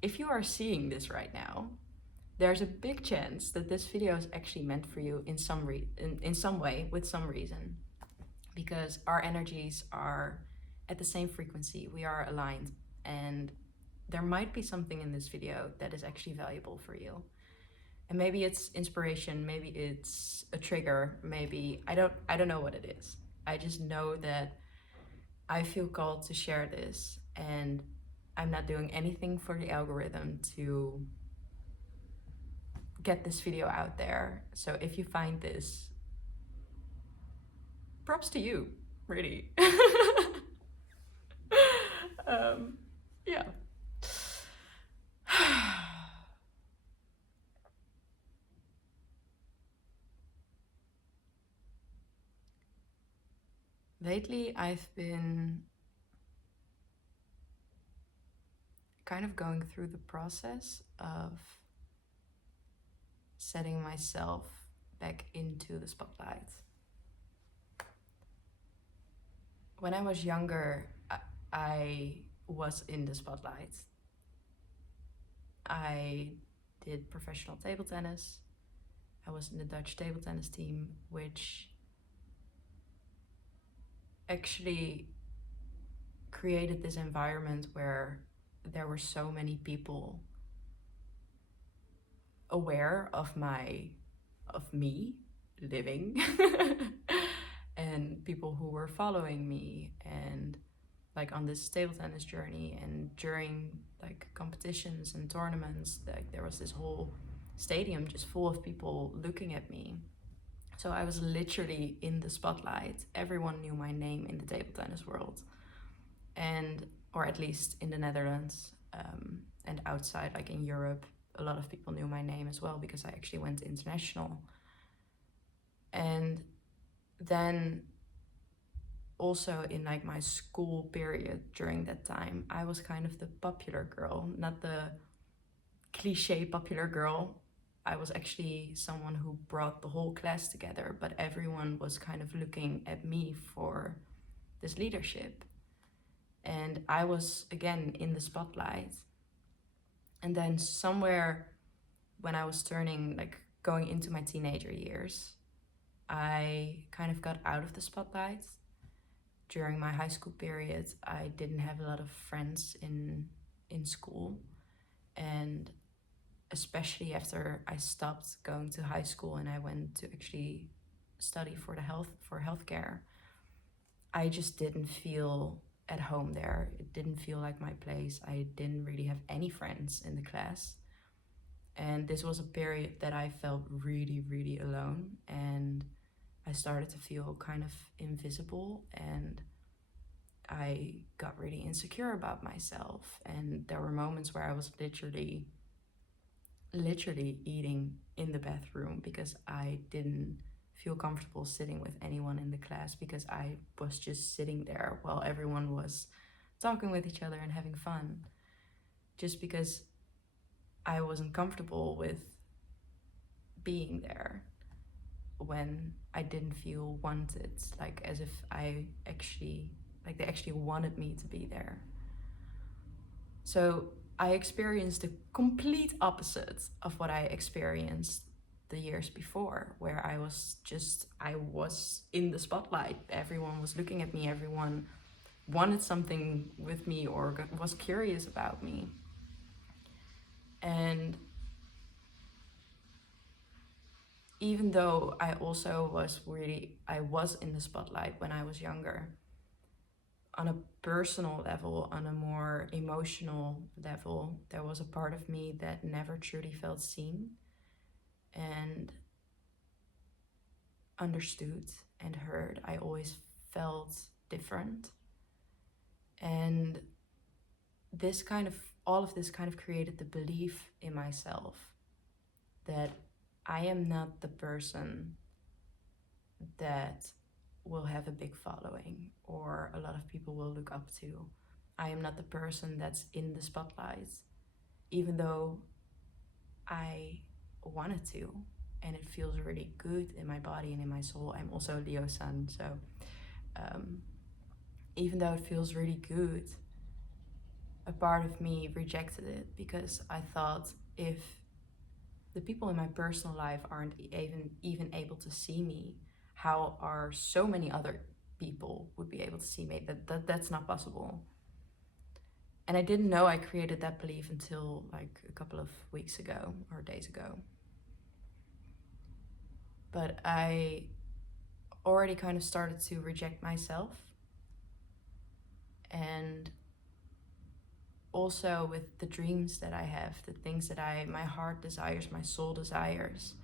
If you are seeing this right now, there's a big chance that this video is actually meant for you in some way, with some reason, because our energies are at the same frequency. We are aligned, and there might be something in this video that is actually valuable for you. And maybe it's inspiration, maybe it's a trigger, maybe I don't know what it is. I just know that I feel called to share this, and I'm not doing anything for the algorithm to get this video out there. So if you find this, props to you, really. Yeah. Lately, I've been kind of going through the process of setting myself back into the spotlight. When I was younger, I was in the spotlight. I did professional table tennis. I was in the Dutch table tennis team, which actually created this environment where there were so many people aware of me living and people who were following me, and like on this table tennis journey, and during like competitions and tournaments, like there was this whole stadium just full of people looking at me. So I was literally in the spotlight. Everyone knew my name in the table tennis world, and or at least in the Netherlands, and outside, like in Europe, a lot of people knew my name as well because I actually went international. And then also in like my school period during that time, I was kind of the popular girl, not the cliche popular girl. I was actually someone who brought the whole class together, but everyone was kind of looking at me for this leadership. And I was again in the spotlight. And then somewhere when I was going into my teenager years, I kind of got out of the spotlight. During my high school period, I didn't have a lot of friends in school. And especially after I stopped going to high school and I went to actually study for healthcare, I just didn't feel at home there. It didn't feel like my place. I didn't really have any friends in the class. And this was a period that I felt really, really alone. And I started to feel kind of invisible, and I got really insecure about myself. And there were moments where I was literally eating in the bathroom because I didn't feel comfortable sitting with anyone in the class, because I was just sitting there while everyone was talking with each other and having fun, just because I wasn't comfortable with being there when I didn't feel wanted, like as if they actually wanted me to be there. So I experienced the complete opposite of what I experienced the years before, where I was in the spotlight. Everyone was looking at me, everyone wanted something with me or was curious about me. And even though I was in the spotlight when I was younger, on a personal level, on a more emotional level, there was a part of me that never truly felt seen and understood and heard. I always felt different. And all of this kind of created the belief in myself that I am not the person that will have a big following or a lot of people will look up to. I am not the person that's in the spotlight, even though I wanted to, and it feels really good in my body and in my soul. I'm also Leo sun, so even though it feels really good, a part of me rejected it because I thought, if the people in my personal life aren't even able to see me, how are so many other people would be able to see me? That's not possible. And I didn't know I created that belief until like a couple of weeks ago or days ago. But I already kind of started to reject myself. And also with the dreams that I have, the things that my heart desires, my soul desires,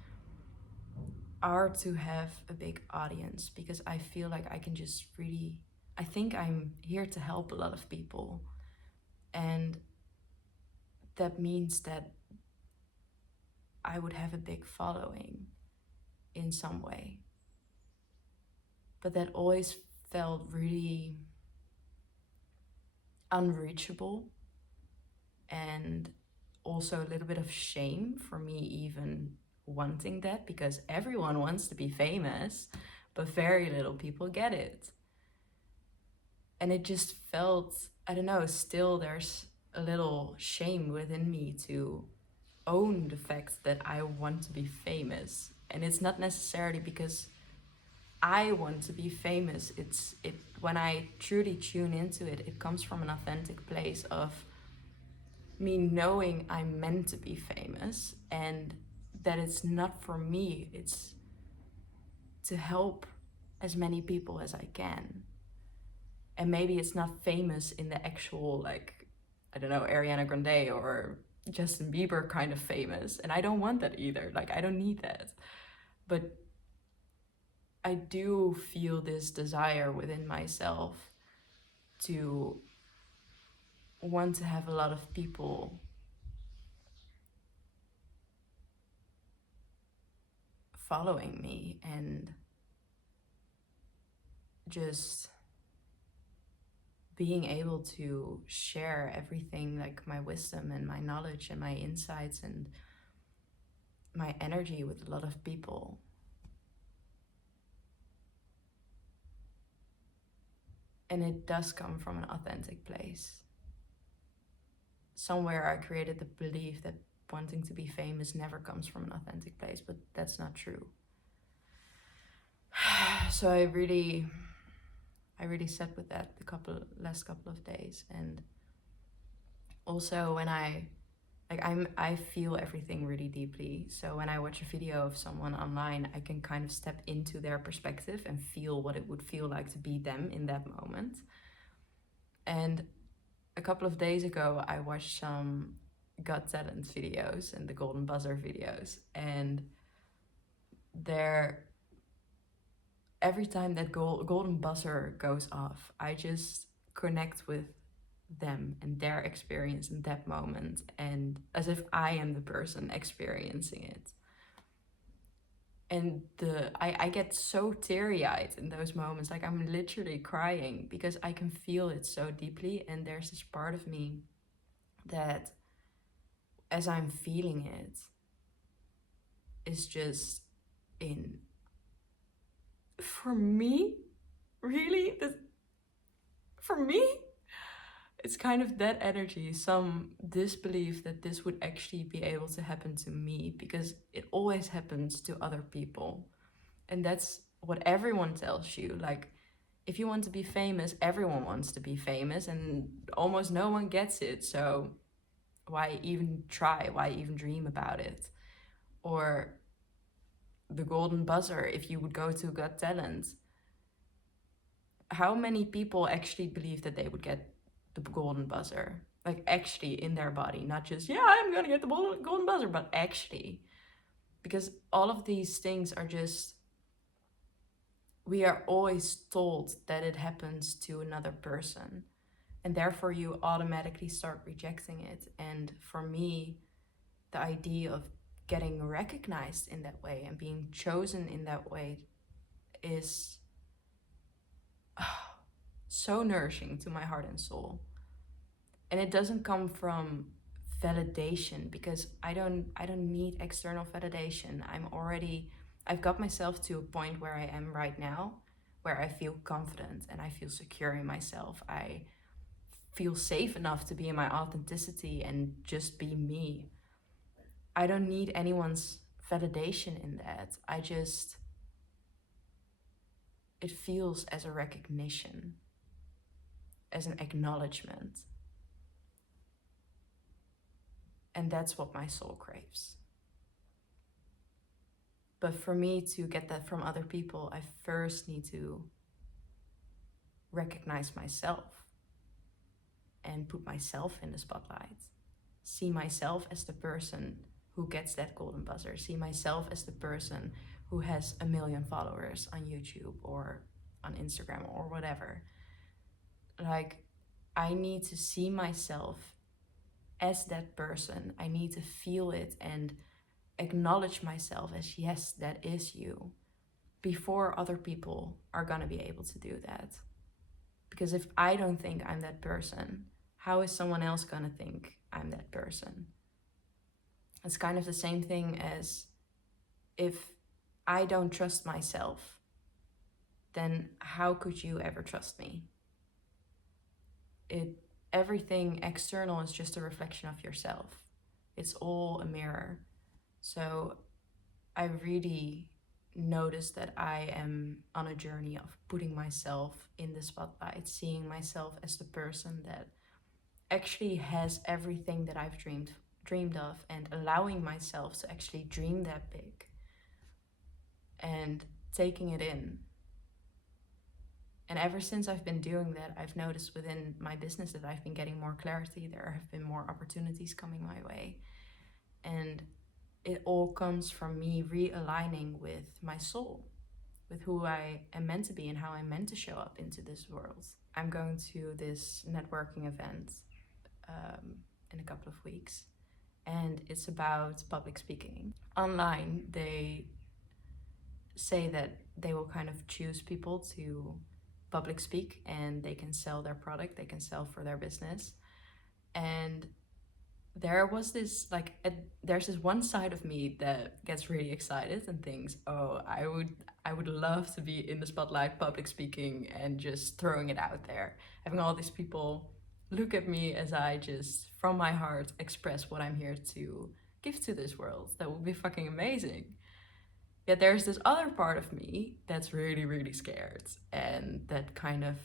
are to have a big audience, because I feel like I can just really, I think I'm here to help a lot of people. And that means that I would have a big following in some way. But that always felt really unreachable, and also a little bit of shame for me even wanting that, because everyone wants to be famous, but very little people get it. And it just felt, I don't know, still there's a little shame within me to own the fact that I want to be famous. And it's not necessarily because I want to be famous. It's when I truly tune into it, it comes from an authentic place of me knowing I'm meant to be famous, and that it's not for me, it's to help as many people as I can. And maybe it's not famous in the actual, like, I don't know, Ariana Grande or Justin Bieber kind of famous. And I don't want that either. Like, I don't need that. But I do feel this desire within myself to want to have a lot of people following me, and just being able to share everything, like my wisdom and my knowledge and my insights and my energy with a lot of people. And it does come from an authentic place. Somewhere I created the belief that wanting to be famous never comes from an authentic place, but that's not true. So I really sat with that the last couple of days. And also when I feel everything really deeply. So when I watch a video of someone online, I can kind of step into their perspective and feel what it would feel like to be them in that moment. And a couple of days ago, I watched some Got Talent videos and the Golden Buzzer videos. And every time that golden buzzer goes off, I just connect with them and their experience in that moment, and as if I am the person experiencing it. And I get so teary-eyed in those moments, like I'm literally crying because I can feel it so deeply. And there's this part of me that, as I'm feeling it, is just in, for me, really, for me, it's kind of that energy, some disbelief that this would actually be able to happen to me, because it always happens to other people. And that's what everyone tells you. Like, if you want to be famous, everyone wants to be famous, and almost no one gets it. So why even try? Why even dream about it? Or the golden buzzer, if you would go to Got Talent, how many people actually believe that they would get the golden buzzer? Like, actually in their body, not just, yeah, I'm gonna get the golden buzzer, but actually. Because all of these things are just, we are always told that it happens to another person, and therefore you automatically start rejecting it. And for me, the idea of getting recognized in that way and being chosen in that way is so nourishing to my heart and soul. And it doesn't come from validation, because I don't need external validation. I've got myself to a point where I am right now, where I feel confident and I feel secure in myself. I feel safe enough to be in my authenticity and just be me. I don't need anyone's validation in that. It feels as a recognition, as an acknowledgement. And that's what my soul craves. But for me to get that from other people, I first need to recognize myself and put myself in the spotlight. See myself as the person who gets that golden buzzer. See myself as the person who has 1 million followers on YouTube or on Instagram or whatever. Like, I need to see myself as that person. I need to feel it and acknowledge myself as, yes, that is you, before other people are gonna be able to do that. Because if I don't think I'm that person, how is someone else gonna think I'm that person? It's kind of the same thing as if I don't trust myself, then how could you ever trust me? Everything external is just a reflection of yourself. It's all a mirror. So I really noticed that I am on a journey of putting myself in the spotlight, seeing myself as the person that actually has everything that I've dreamed of, and allowing myself to actually dream that big and taking it in. And ever since I've been doing that, I've noticed within my business that I've been getting more clarity. There have been more opportunities coming my way. And it all comes from me realigning with my soul, with who I am meant to be and how I'm meant to show up into this world. I'm going to this networking event in a couple of weeks, and it's about public speaking. Online, they say that they will kind of choose people to public speak, and they can sell their product, they can sell for their business. And there was this there's this one side of me that gets really excited and thinks, oh, I would love to be in the spotlight public speaking and just throwing it out there, having all these people look at me as I just from my heart express what I'm here to give to this world. That would be fucking amazing. Yet there's this other part of me that's really, really scared, and that kind of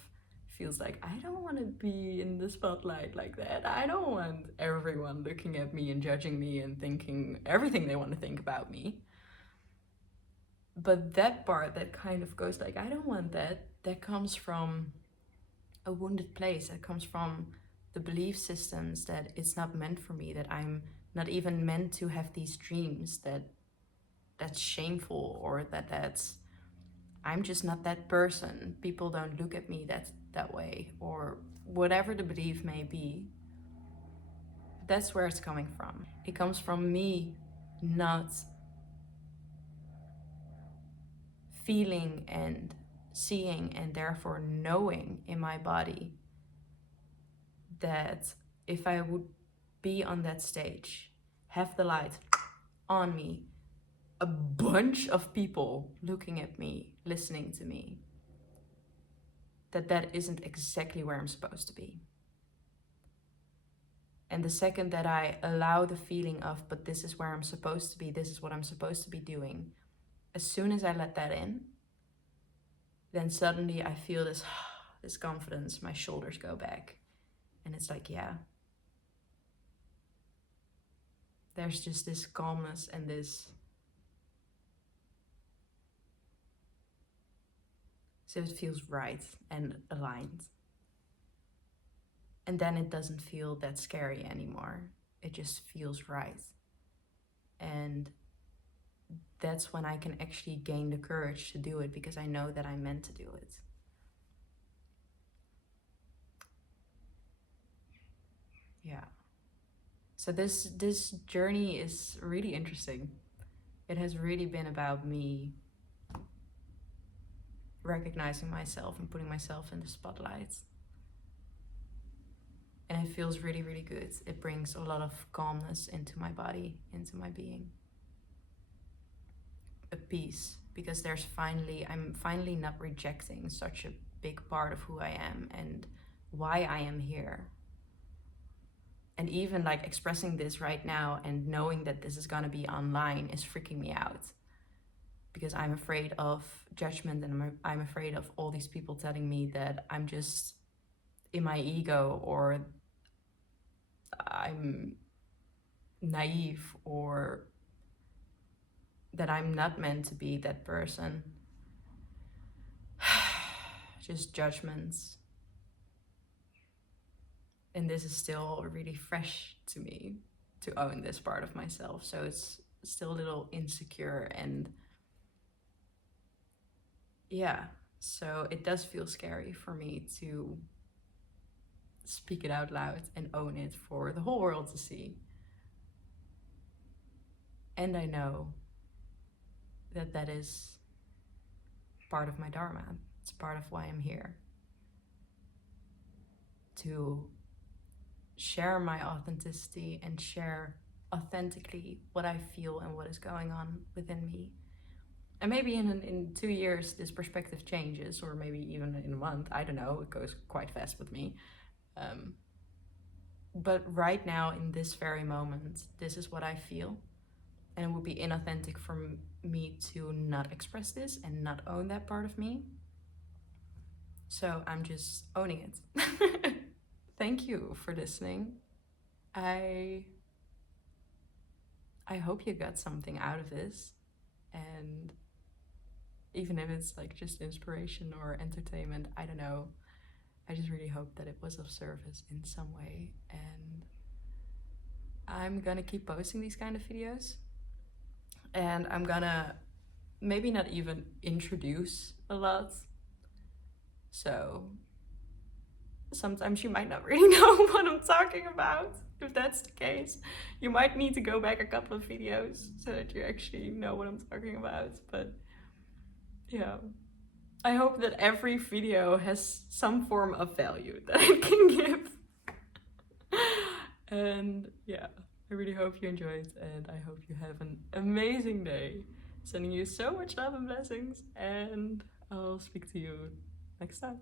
feels like, I don't want to be in the spotlight like that. I don't want everyone looking at me and judging me and thinking everything they want to think about me. But that part that kind of goes like, I don't want that, that comes from a wounded place. That comes from the belief systems that it's not meant for me, that I'm not even meant to have these dreams, that's shameful, or that's I'm just not that person. People don't look at me that way, or whatever the belief may be. That's where it's coming from. It comes from me not feeling and seeing and therefore knowing in my body that if I would be on that stage, have the light on me, a bunch of people looking at me, listening to me, that isn't exactly where I'm supposed to be. And the second that I allow the feeling of, but this is where I'm supposed to be, this is what I'm supposed to be doing, as soon as I let that in, then suddenly I feel this confidence, my shoulders go back. And it's like, yeah, there's just this calmness and this. So it feels right and aligned. And then it doesn't feel that scary anymore. It just feels right. And that's when I can actually gain the courage to do it, because I know that I'm meant to do it. Yeah. So this journey is really interesting. It has really been about me recognizing myself and putting myself in the spotlight. And it feels really, really good. It brings a lot of calmness into my body, into my being. A peace, because I'm finally not rejecting such a big part of who I am and why I am here. And even like expressing this right now and knowing that this is gonna be online is freaking me out. Because I'm afraid of judgment, and I'm afraid of all these people telling me that I'm just in my ego, or I'm naive, or that I'm not meant to be that person. Just judgments. And this is still really fresh to me to own this part of myself. So it's still a little insecure, and yeah, so it does feel scary for me to speak it out loud and own it for the whole world to see. And I know that that is part of my dharma. It's part of why I'm here. To share my authenticity and share authentically what I feel and what is going on within me. And maybe in 2 years this perspective changes, or maybe even in a month, I don't know, it goes quite fast with me. But right now, in this very moment, this is what I feel. And it would be inauthentic for me to not express this and not own that part of me. So I'm just owning it. Thank you for listening. I hope you got something out of this. And even if it's like just inspiration or entertainment, I don't know. I just really hope that it was of service in some way. And I'm gonna keep posting these kind of videos. And I'm gonna maybe not even introduce a lot. So sometimes you might not really know what I'm talking about. If that's the case, you might need to go back a couple of videos so that you actually know what I'm talking about. But yeah, I hope that every video has some form of value that it can give. And yeah, I really hope you enjoyed, and I hope you have an amazing day. Sending you so much love and blessings, and I'll speak to you next time.